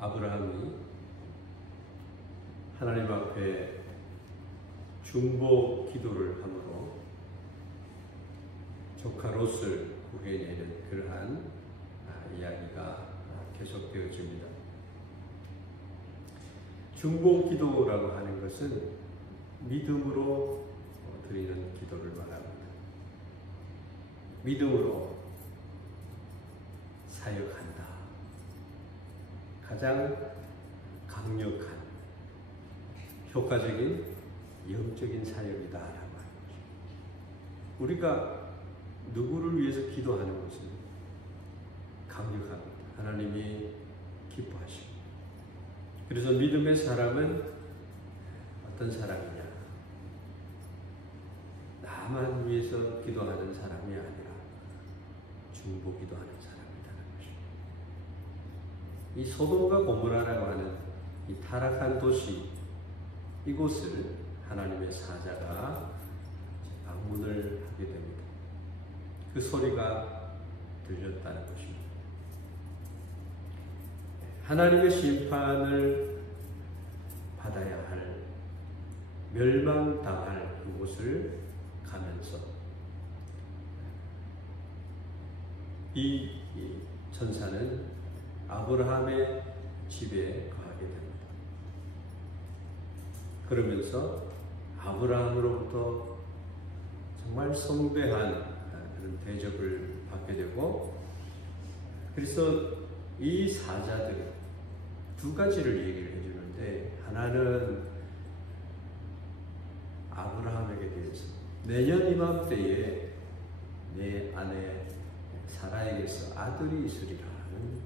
아브라함이 하나님 앞에 중보 기도를 함으로 조카 롯을 구해내는 그러한 이야기가 계속되어집니다. 중보 기도라고 하는 것은 믿음으로 드리는 기도를 말합니다. 믿음으로 사역한다. 가장 강력한 효과적인 영적인 사역이다라고 하는 것입니다. 우리가 누구를 위해서 기도하는 것은 강력합니다. 하나님이 기뻐하십니다. 그래서 믿음의 사람은 어떤 사람이냐? 나만 위해서 기도하는 사람이 아니라 중보 기도하는 사람이라는 것입니다. 이 소돔과 고모라라고 하는 이 타락한 도시, 이곳을 하나님의 사자가 방문을 하게 됩니다. 그 소리가 들렸다는 것입니다. 하나님의 심판을 받아야 할, 멸망당할 그곳을 가면서 이 천사는 아브라함의 집에 거하게 됩니다. 그러면서 아브라함으로부터 정말 성대한 그런 대접을 받게 되고, 그래서 이 사자들이 두 가지를 얘기를 해주는데, 하나는 아브라함에게 대해서 내년 이맘때에 내 아내 사라에게서 아들이 있으리라는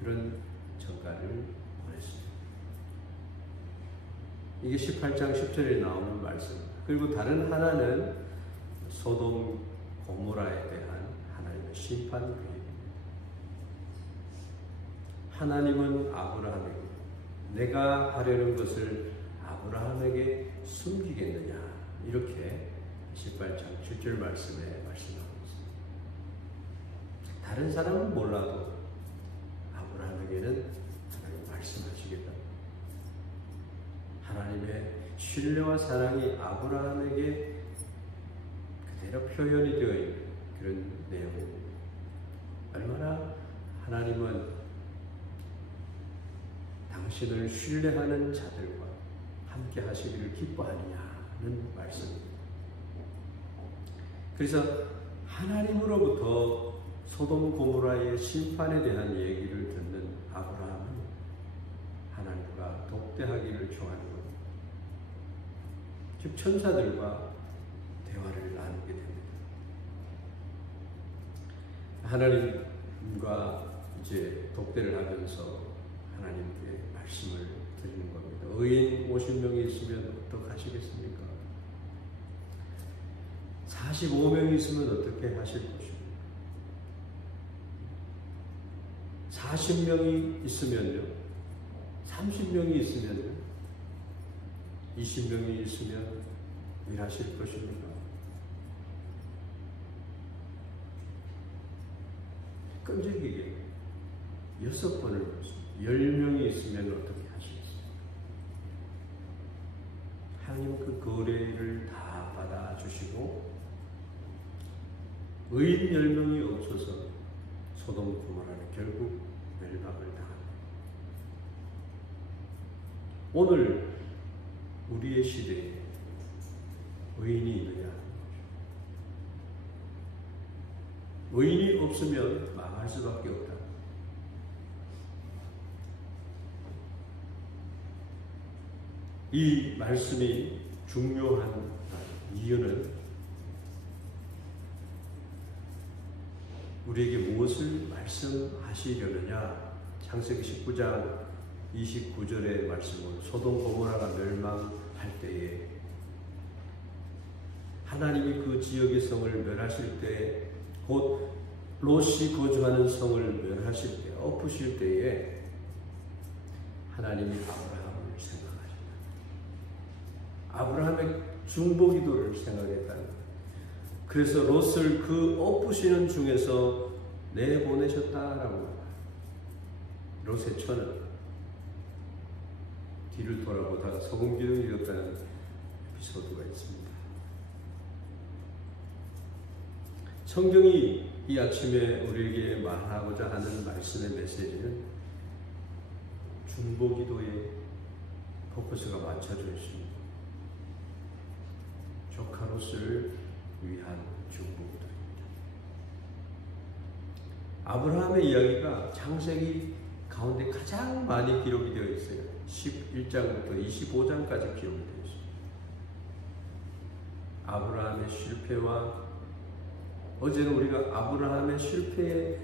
그런 전가를 보냈습니다. 이게 18장 10절에 나오는 말씀입니다. 그리고 다른 하나는 소돔 고모라에 대한 하나님의 심판 계획입니다. 하나님은 아브라함에게 내가 하려는 것을 아브라함에게 숨기겠느냐, 이렇게 18장 7절 말씀에 말씀하고 있습니다. 다른 사람은 몰라도 아브라함에게는 하나님 말씀하시겠다. 하나님의 신뢰와 사랑이 아브라함에게 그대로 표현이 되어 있는 그런 내용입니다. 얼마나 하나님은 당신을 신뢰하는 자들과 함께 하시기를 기뻐하느냐는 말씀입니다. 그래서 하나님으로부터 소돔 고모라의 심판에 대한 얘기를 듣는 아브라함은 하나님과 독대하기를 좋아하는 겁니다. 즉 천사들과 대화를 나누게 됩니다. 하나님과 이제 독대를 하면서 하나님께 말씀을 드리는 겁니다. 의인 50명이 있으면 어떡하시겠습니까? 45명이 있으면 어떻게 하실 것입니까? 40명이 있으면요? 30명이 있으면요? 20명이 있으면 일하실 것입니까? 끈질기게 6번을 묻습니다. 10명이 있으면 어떻게 하시겠습니까? 하나님은 그 거래를 다 받아주시고, 의인 10명이 없어서 소돔 고모라는 결국 멸망을 당합니다. 오늘 우리의 시대에 의인이 있느냐? 의인이 없으면 망할 수밖에 없다. 이 말씀이 중요한 이유는 우리에게 무엇을 말씀하시려느냐? 창세기 19장 29절의 말씀은 소돔 고모라가 멸망할 때에 하나님이 그 지역의 성을 멸하실 때, 곧 롯이 거주하는 성을 멸하실 때, 엎으실 때에 하나님이 아브라함을 생각하신다. 아브라함의 중보기도를 생각했다는 거예요. 그래서 롯을 그 엎으시는 중에서 내보내셨다라고 합니다. 롯의 처는 뒤를 돌아보다가 소금 기둥이 되었다는 에피소드가 있습니다. 성경이 이 아침에 우리에게 말하고자 하는 말씀의 메시지는 중보기도에 포커스가 맞춰져 있습니다. 조카 롯을 위한 중보기도입니다. 아브라함의 이야기가 창세기 가운데 가장 많이 기록이 되어 있어요. 11장부터 25장까지 기록이 되어 있습니다. 아브라함의 실패와 어제는 우리가 아브라함의 실패의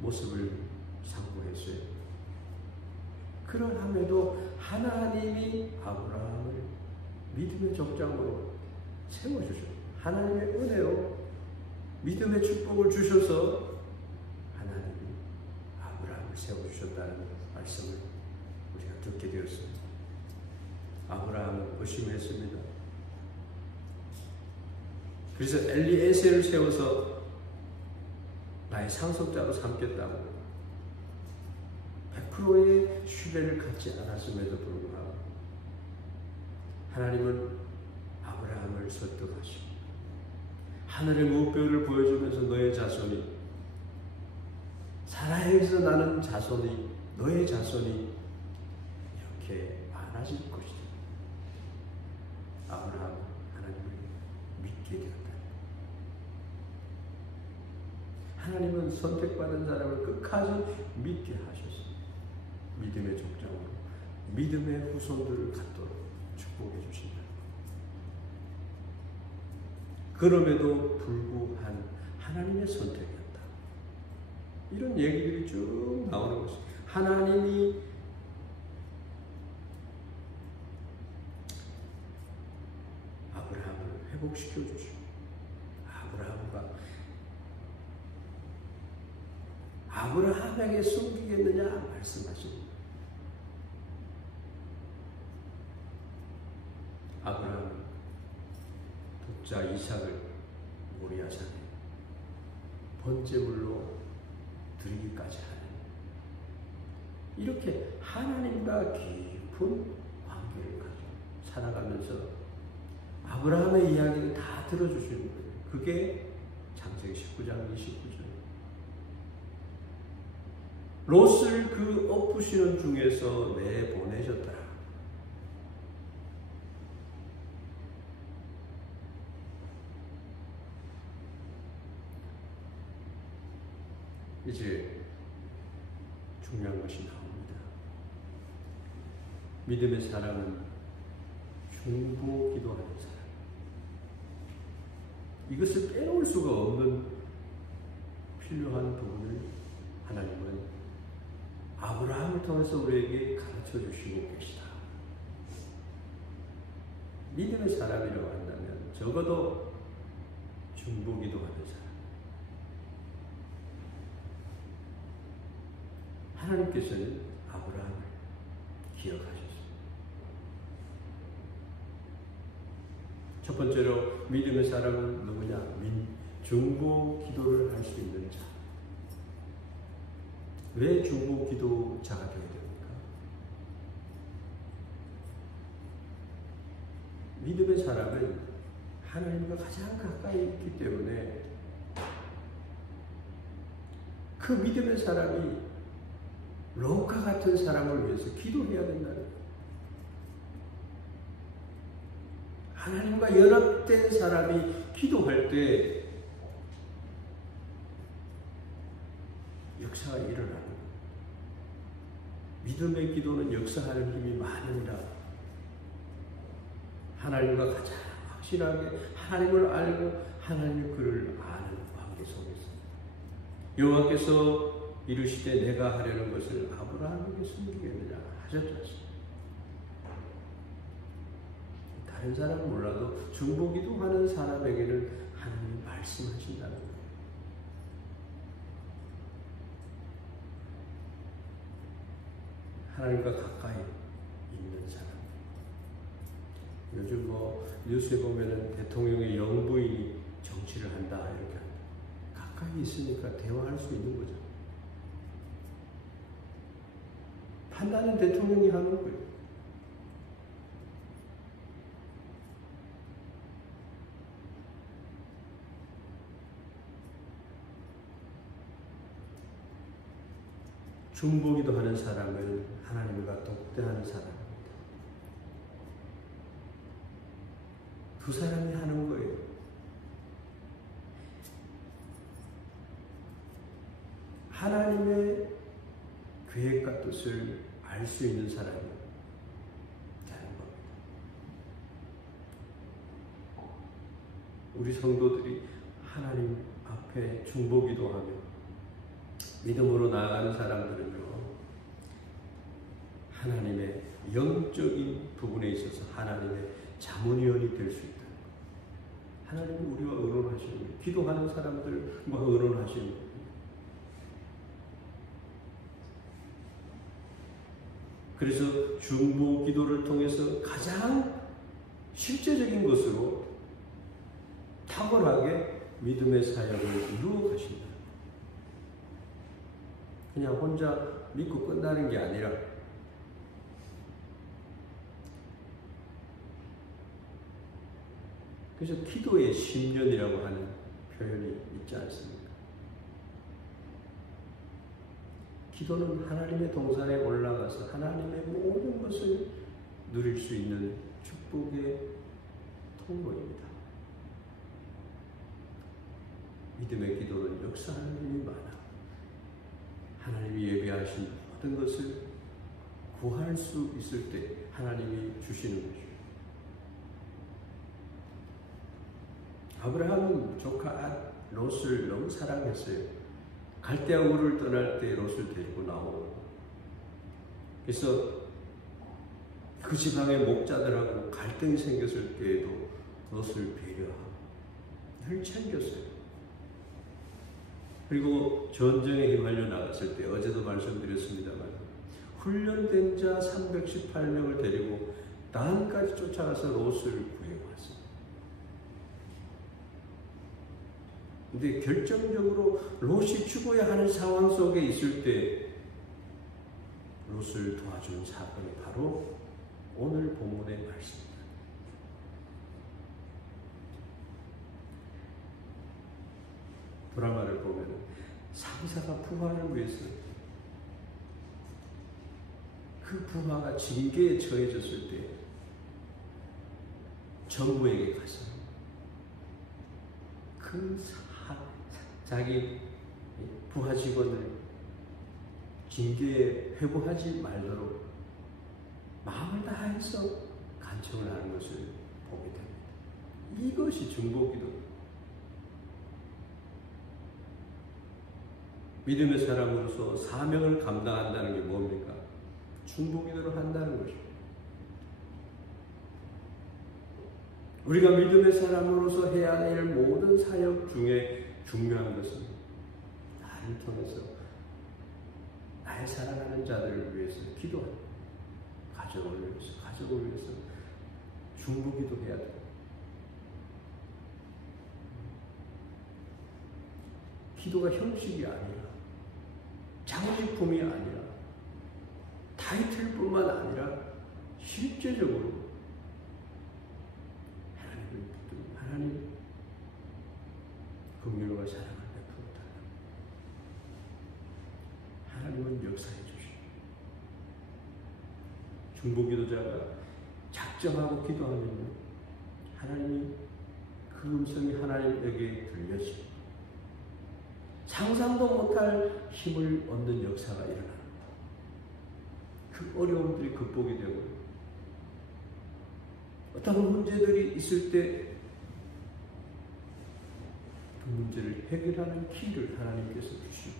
모습을 상고했어요. 그러함에도 하나님이 아브라함을 믿음의 족장으로 세워주셨어요. 하나님의 은혜로 믿음의 축복을 주셔서 하나님이 아브라함을 세워주셨다는 말씀을 우리가 듣게 되었습니다. 아브라함은 의심했습니다. 그래서 엘리에셀을 세워서 나의 상속자로 삼겠다고 100%의 신뢰를 갖지 않았음에도 불구하고 하나님은 아브라함을 설득하시고 하늘의 무뼈를 보여주면서 너의 자손이 사라에서 나는 자손이 너의 자손이 이렇게 많아질 것이다. 아브라함은 하나님을 믿게 되었다. 하나님은 선택받은 사람을 끝까지 믿게 하셨습니다. 믿음의 족장으로 믿음의 후손들을 갖도록 축복해 주신다. 그럼에도 불구한 하나님의 선택이었다. 이런 얘기들이 쭉 나오는 것입니다. 하나님이 아브라함을 회복시켜 주시고 아브라함에게 숨기겠느냐 말씀하십니다. 아브라함은 독자 이삭을 모리아산에 번제물로 드리기까지 하는 이렇게 하나님과 깊은 관계를 가지고 살아가면서 아브라함의 이야기를 다 들어주시는 거예요. 그게 창세기 19장 29절. 롯을 그 엎으시는 중에서 내보내셨더라. 이제 중요한 것이 나옵니다. 믿음의 사람은 중보 기도하는 사람. 이것을 빼놓을 수가 없는 필요한 부분을 하나님은 아브라함을 통해서 우리에게 가르쳐 주시고 계시다. 믿음의 사람이라고 한다면 적어도 중보 기도하는 사람. 하나님께서는 아브라함을 기억하셨습니다. 첫 번째로 믿음의 사람은 누구냐? 중보 기도를 할 수 있는 자. 왜 중보 기도자가 되어야 됩니까? 믿음의 사람은 하나님과 가장 가까이 있기 때문에 그 믿음의 사람이 롯과 같은 사람을 위해서 기도해야 된다는 거예요. 하나님과 연합된 사람이 기도할 때 역사가 일어나는 거예요. 믿음의 기도는 역사하는 힘이 많으니라. 하나님과 가장 확실하게 하나님을 알고 하나님의 그를 아는 관계 속에서 여호와께서 이르시되 내가 하려는 것을 아브라함에게 숨기겠느냐 하셨지 않습니까? 다른 사람은 몰라도 중보 기도하는 사람에게는 하나님이 말씀하신다는 거예요. 하나님과 가까이 있는 사람. 요즘 뉴스에 보면은 대통령의 영부인이 정치를 한다 이렇게 합니다. 가까이 있으니까 대화할 수 있는 거죠. 판단은 대통령이 하는 거예요. 중보기도 하는 사람은 하나님과 독대하는 사람입니다. 두 사람이 하는 거예요. 하나님의 계획과 뜻을 알 수 있는 사람이 되는 겁니다. 우리 성도들이 하나님 앞에 중보기도하며 믿음으로 나아가는 사람들은요, 하나님의 영적인 부분에 있어서 하나님의 자문위원이 될 수 있다. 하나님이 우리와 의논하시는 거예요. 기도하는 사람들과 의논하시는 거예요. 그래서 중보 기도를 통해서 가장 실제적인 것으로 탁월하게 믿음의 사역을 이루어 가신다. 그냥 혼자 믿고 끝나는 게 아니라 그래서 기도의 10년이라고 하는 표현이 있지 않습니까? 기도는 하나님의 동산에 올라가서 하나님의 모든 것을 누릴 수 있는 축복의 통로입니다. 믿음의 기도는 역사하는 힘이 많아. 하나님이 예비하신 모든 것을 구할 수 있을 때 하나님이 주시는 것입니다. 아브라함은 조카 롯을 너무 사랑했어요. 갈대아 우를 떠날 때 롯을 데리고 나오고, 그래서 그 지방의 목자들하고 갈등이 생겼을 때에도 롯을 배려하고 늘 챙겼어요. 그리고 전쟁에 휘말려 나갔을 때, 어제도 말씀드렸습니다만, 훈련된 자 318명을 데리고 단까지 쫓아가서 롯을 구해왔어요. 근데 결정적으로 롯이 죽어야 하는 상황 속에 있을 때 롯을 도와준 사건이 바로 오늘 본문의 말씀입니다. 드라마를 보면 상사가 부하를 위해서 그 부하가 징계에 처해졌을 때 정부에게 가서 그 자기 부하 직원을 징계에 회부하지 말도록 마음을 다해서 간청을 하는 것을 보게 됩니다. 이것이 중보기도. 믿음의 사람으로서 사명을 감당한다는 게 뭡니까? 중보기도를 한다는 것입니다. 우리가 믿음의 사람으로서 해야 할 모든 사역 중에 중요한 것은 나를 통해서 나의 사랑하는 자들을 위해서 기도하는, 가족을 위해서 중보기도 해야 돼. 기도가 형식이 아니라, 장식품이 아니라, 타이틀뿐만 아니라 실제적으로 하나님 긍휼과 사랑을 베풀었다. 하나님은 역사해 주십니다. 중보기도자가 작정하고 기도하면 하나님이 그 음성이 하나님에게 들려집니다. 상상도 못할 힘을 얻는 역사가 일어납니다. 그 어려움들이 극복이 되고, 어떤 문제들이 있을 때 그 문제를 해결하는 키를 하나님께서 주시고,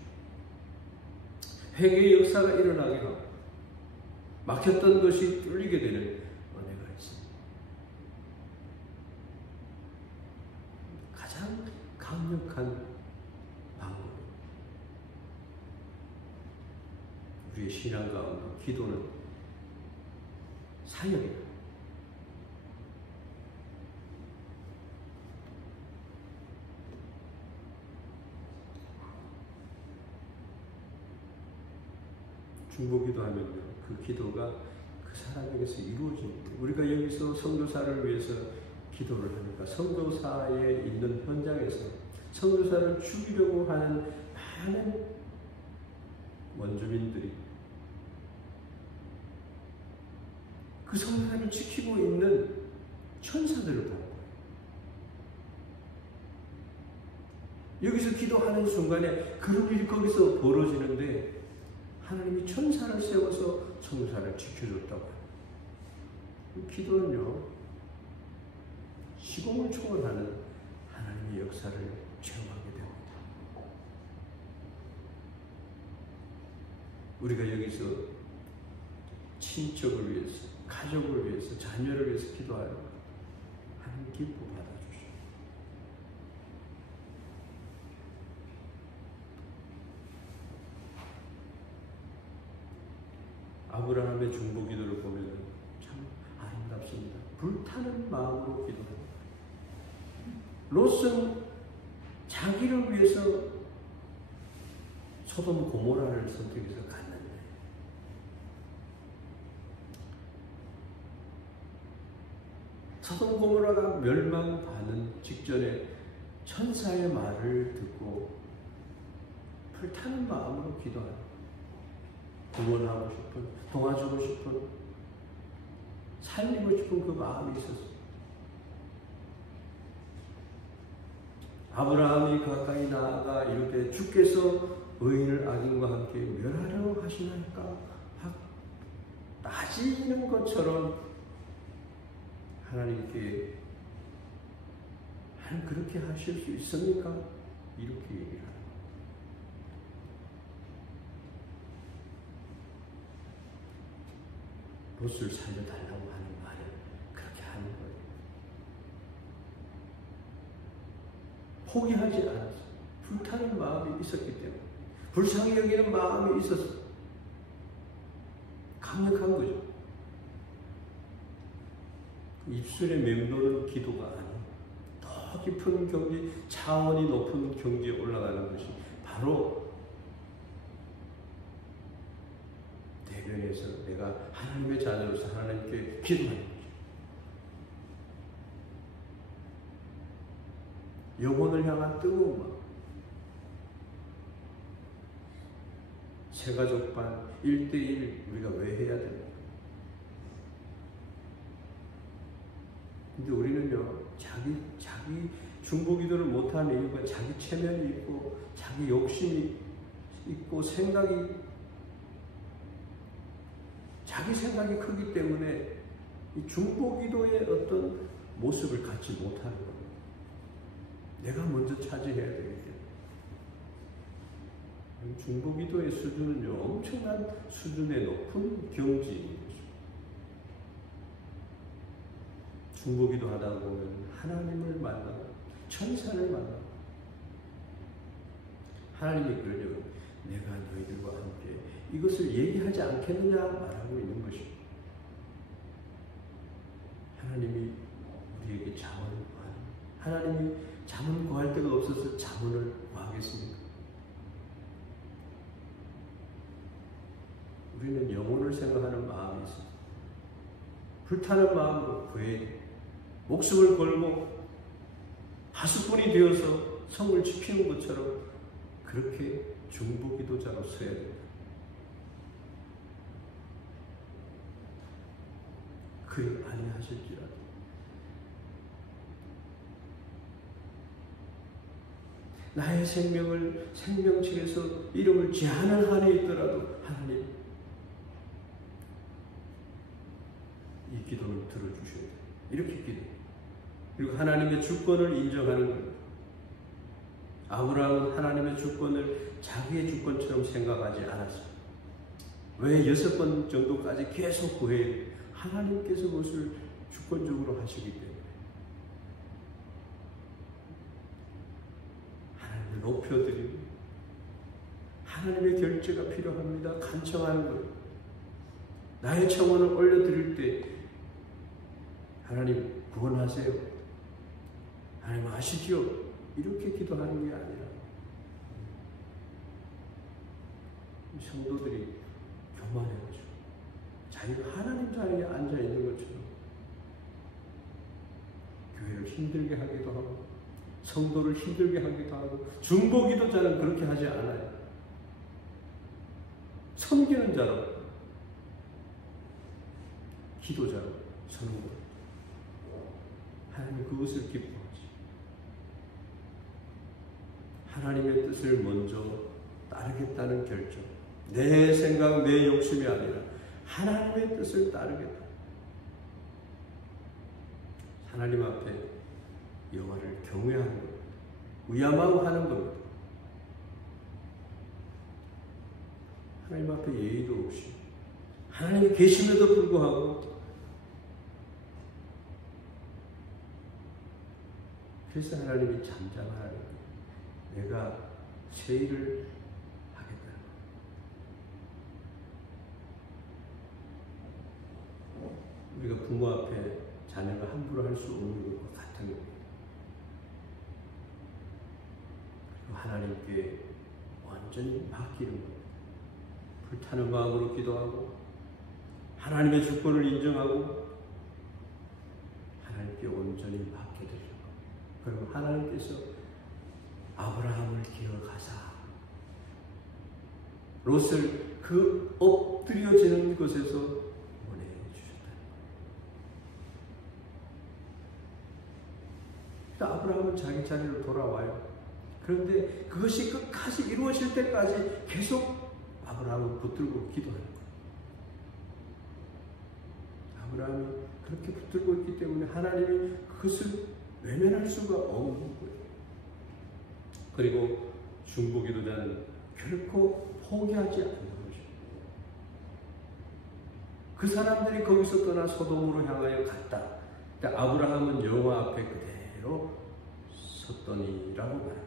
회개의 역사가 일어나게 하고, 막혔던 것이 뚫리게 되는 은혜가 있습니다. 가장 강력한 방법, 우리의 신앙 가운데 기도는 사역입니다. 중보기도 하면요, 그 기도가 그 사람에게서 이루어집니다. 우리가 여기서 선교사를 위해서 기도를 하니까 선교사에 있는 현장에서 선교사를 죽이려고 하는 많은 원주민들이 그 성산을 지키고 있는 천사들을 본 거예요. 여기서 기도하는 순간에 그런 일이 거기서 벌어지는데 하나님이 천사를 세워서 성산을 지켜줬다고 해요. 기도는요, 시공을 초월하는 하나님의 역사를 체험하게 됩니다. 우리가 여기서 친척을 위해서, 가족을 위해서, 자녀를 위해서 기도하여 하나님 기뻐 받아주시오. 아브라함의 중보 기도를 보면 참 아름답습니다. 불타는 마음으로 기도합니다. 롯은 자기를 위해서 소돔 고모라를 선택해서 갔는데 소돔 고모라가 멸망하는 직전에 천사의 말을 듣고 불타는 마음으로 기도하는, 구원하고 싶은, 도와주고 싶은, 살리고 싶은 그 마음이 있었어요. 아브라함이 가까이 나아가 이르되 주께서 의인을 악인과 함께 멸하려 하시나이까 확 따지는 것처럼 하나님께 하나님 그렇게 하실 수 있습니까? 이렇게 얘기를 하는 거예요. 롯을 살려달라고 하는 말을 그렇게 하는 거예요. 포기하지 않았어요. 불타는 마음이 있었기 때문에, 불쌍히 여기는 마음이 있었어요. 강력한 거죠. 입술에 맴도는 기도가 아니고 더 깊은 경지, 차원이 높은 경지에 올라가는 것이 바로 대변에서 내가 하나님의 자녀로서 하나님께 기도하는 거죠. 영혼을 향한 뜨거운 마음. 세가족반 1:1 우리가 왜 해야 됩니까? 근데 우리는요, 자기 중보기도를 못하는 이유가 자기 체면이 있고, 자기 욕심이 있고, 자기 생각이 크기 때문에 이 중보기도의 어떤 모습을 갖지 못하는 겁니다. 내가 먼저 차지해야 되기 때문에. 중보기도의 수준은요, 엄청난 수준의 높은 경지인 거죠. 중보기도 하다 보면 하나님을 만나고 천사를 만나고 하나님이 그러려고 내가 너희들과 함께 이것을 얘기하지 않겠느냐 말하고 있는 것입니다. 하나님이 우리에게 자원을 구하는, 하나님이 자문 구할 데가 없어서 자문을 구하겠습니까? 우리는 영혼을 생각하는 마음이 있습니다. 불타는 마음으로 구해야 됩니다. 목숨을 걸고 하수꾼이 되어서 성을 지키는 것처럼 그렇게 중보기도자로 서야 됩니다. 그리 아니하실지라도 나의 생명책에서 이름을 제한할 한에 있더라도 하나님 이 기도를 들어주셔야 돼요. 이렇게 기도. 그리고 하나님의 주권을 인정하는 거예요. 아브라함은 하나님의 주권을 자기의 주권처럼 생각하지 않았어요. 왜 6번 정도까지 계속 구해야 돼요? 하나님께서 그것을 주권적으로 하시기 때문에. 하나님을 높여드리고 하나님의 결제가 필요합니다. 간청하는 거예요. 나의 청원을 올려드릴 때 하나님 구원하세요. 하나님 아시지요? 이렇게 기도하는 게 아니라 성도들이 교만해오죠. 자기가 하나님 자리에 앉아있는 것처럼 교회를 힘들게 하기도 하고 성도를 힘들게 하기도 하고 중보기도자는 그렇게 하지 않아요. 섬기는 자로, 기도자로 서는 것. 하나님 그것을 기뻐하지. 하나님의 뜻을 먼저 따르겠다는 결정. 내 생각, 내 욕심이 아니라 하나님의 뜻을 따르겠다. 하나님 앞에 여호와를 경외하는 겁니다. 위암하는 겁니다. 하나님 앞에 예의도 없이 하나님이 계심에도 불구하고, 그래서 하나님이 잠잠하라는 거예요. 내가 새 일을 하겠다는 거예요. 우리가 부모 앞에 자녀가 함부로 할 수 없는 것과 같은 겁니다. 그리고 하나님께 완전히 맡기는 겁니다. 불타는 마음으로 기도하고 하나님의 주권을 인정하고 하나님께 온전히 맡겨드리는 겁니다. 그리고 하나님께서 아브라함을 기억하사 롯을 그 엎드려지는 곳에서 보내주셨다. 아브라함은 자기 자리로 돌아와요. 그런데 그것이 끝까지 이루어질 때까지 계속 아브라함은 붙들고 기도하는 거예요. 아브라함이 그렇게 붙들고 있기 때문에 하나님이 그것을 외면할 수가 없는 거예요. 그리고 중보기도자는 결코 포기하지 않는 것입니다. 그 사람들이 거기서 떠나 소돔으로 향하여 갔다. 아브라함은 여호와 앞에 그대로 섰더니라고 말합니다.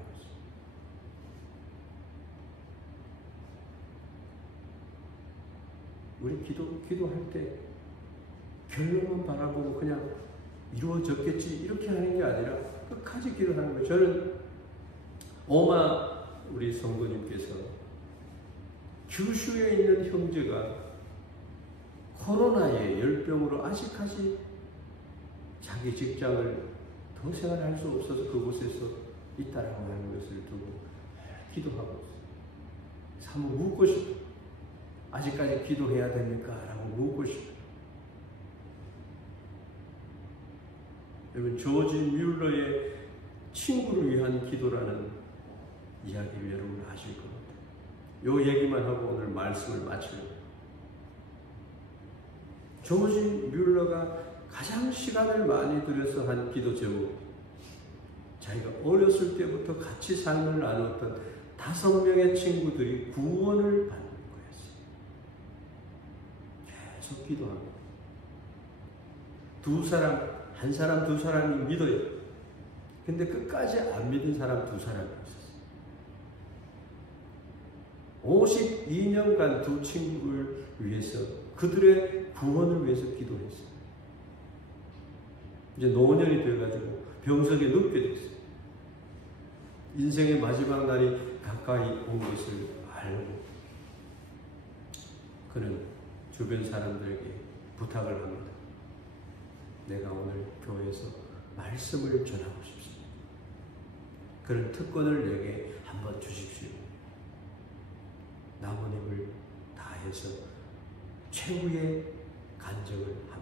우리 기도할 때 결론만 바라보고 그냥 이루어졌겠지 이렇게 하는 게 아니라 끝까지 기도하는 거예요. 저는 오마 우리 성도님께서 규슈에 있는 형제가 코로나의 열병으로 아직까지 자기 직장을 더 생활할 수 없어서 그곳에서 있다라고 하는 것을 두고 기도하고 있어요. 한번 묻고 싶어요. 아직까지 기도해야 됩니까? 라고 묻고 싶어요. 여러분, 조지 뮬러의 친구를 위한 기도라는 이야기를 여러분 아실 겁니다. 이 얘기만 하고 오늘 말씀을 마치려고. 조지 뮬러가 가장 시간을 많이 들여서 한 기도 제목, 자기가 어렸을 때부터 같이 삶을 나눴던 5명의 친구들이 구원을 받는 거였어요. 계속 기도합니다. 한 사람, 두 사람이 믿어요. 근데 끝까지 안 믿은 사람 2사람이 있었어요. 52년간 두 친구를 위해서, 그들의 구원을 위해서 기도했어요. 이제 노년이 되어가지고 병석에 눕게 됐어요. 인생의 마지막 날이 가까이 온 것을 알고 그는 주변 사람들에게 부탁을 합니다. 내가 오늘 교회에서 말씀을 전하고 싶습니다. 그런 특권을 내게 한번 주십시오. 남은 힘을 다해서 최후의 간증을 합니다.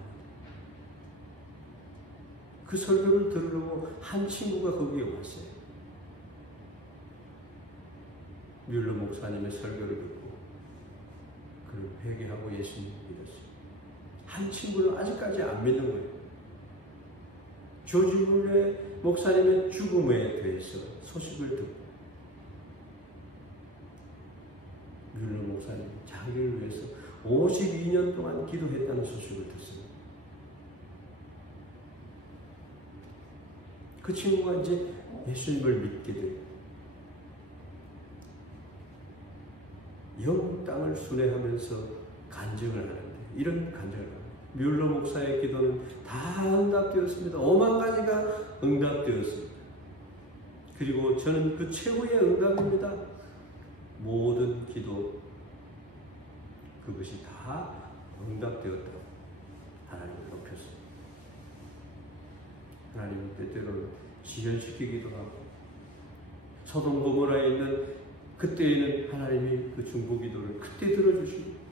그 설교를 들으려고 한 친구가 거기에 왔어요. 뮬러 목사님의 설교를 듣고 그를 회개하고 예수님 믿었어요. 한 친구는 아직까지 안 믿는 거예요. 조지 뮬러 목사님의 죽음에 대해서 소식을 듣고 뮬러 목사님 자기를 위해서 52년 동안 기도했다는 소식을 듣습니다. 그 친구가 이제 예수님을 믿게 돼요. 영국 땅을 순회하면서 간증을 하는데 이런 간증을 합니다. 뮬러 목사의 기도는 다 응답되었습니다. 5만 가지가 응답되었습니다. 그리고 저는 그 최후의 응답입니다. 모든 기도 그것이 다 응답되었다고 하나님을 높였습니다. 하나님은 때때로는 지연시키기도 하고 소돔 고모라에 있는 그때에는 하나님이 그 중보기도를 그때 들어주십니다.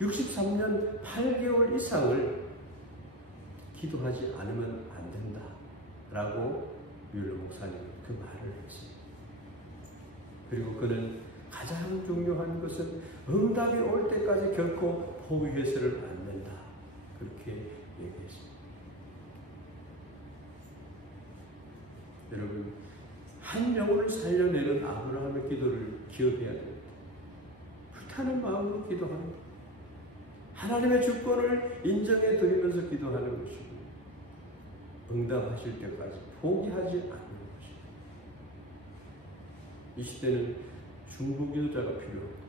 63년 8개월 이상을 기도하지 않으면 안 된다 라고 뮬러 목사님은 그 말을 했습니다. 그리고 그는 가장 중요한 것은 응답이 올 때까지 결코 포기해서는 안 된다 그렇게 얘기했습니다. 여러분, 한 영혼을 살려내는 아브라함의 기도를 기억해야 됩니다. 불타는 마음으로 기도하는 것, 하나님의 주권을 인정해 드리면서 기도하는 것이고, 응답하실 때까지 포기하지 않는 것입니다. 이 시대는 중보기도자가 필요합니다.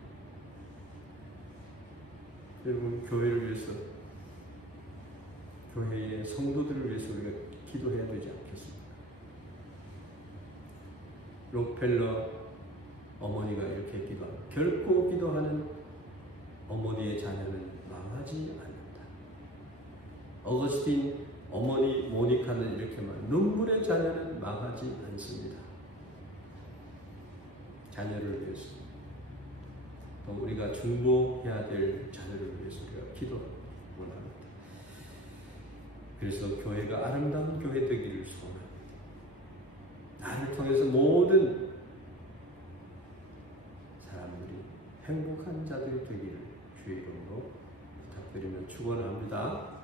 여러분, 교회를 위해서, 교회의 성도들을 위해서 우리가 기도해야 되지 않겠습니까? 록펠러 어머니가 이렇게 기도합니다. 결코 기도하는 어머니의 자녀는 망하지 않는다. 어거스틴 어머니 모니카는 이렇게 말합니다. 눈물의 자녀는 망하지 않습니다. 자녀를 위해서, 또 우리가 중보해야 될 자녀를 위해서 우리가 기도를 원합니다. 그래서 교회가 아름다운 교회 되기를 소원합니다. 나를 통해서 모든 사람들이 행복한 자들이 되기를 주의 이름으로 부탁드리며 축원합니다.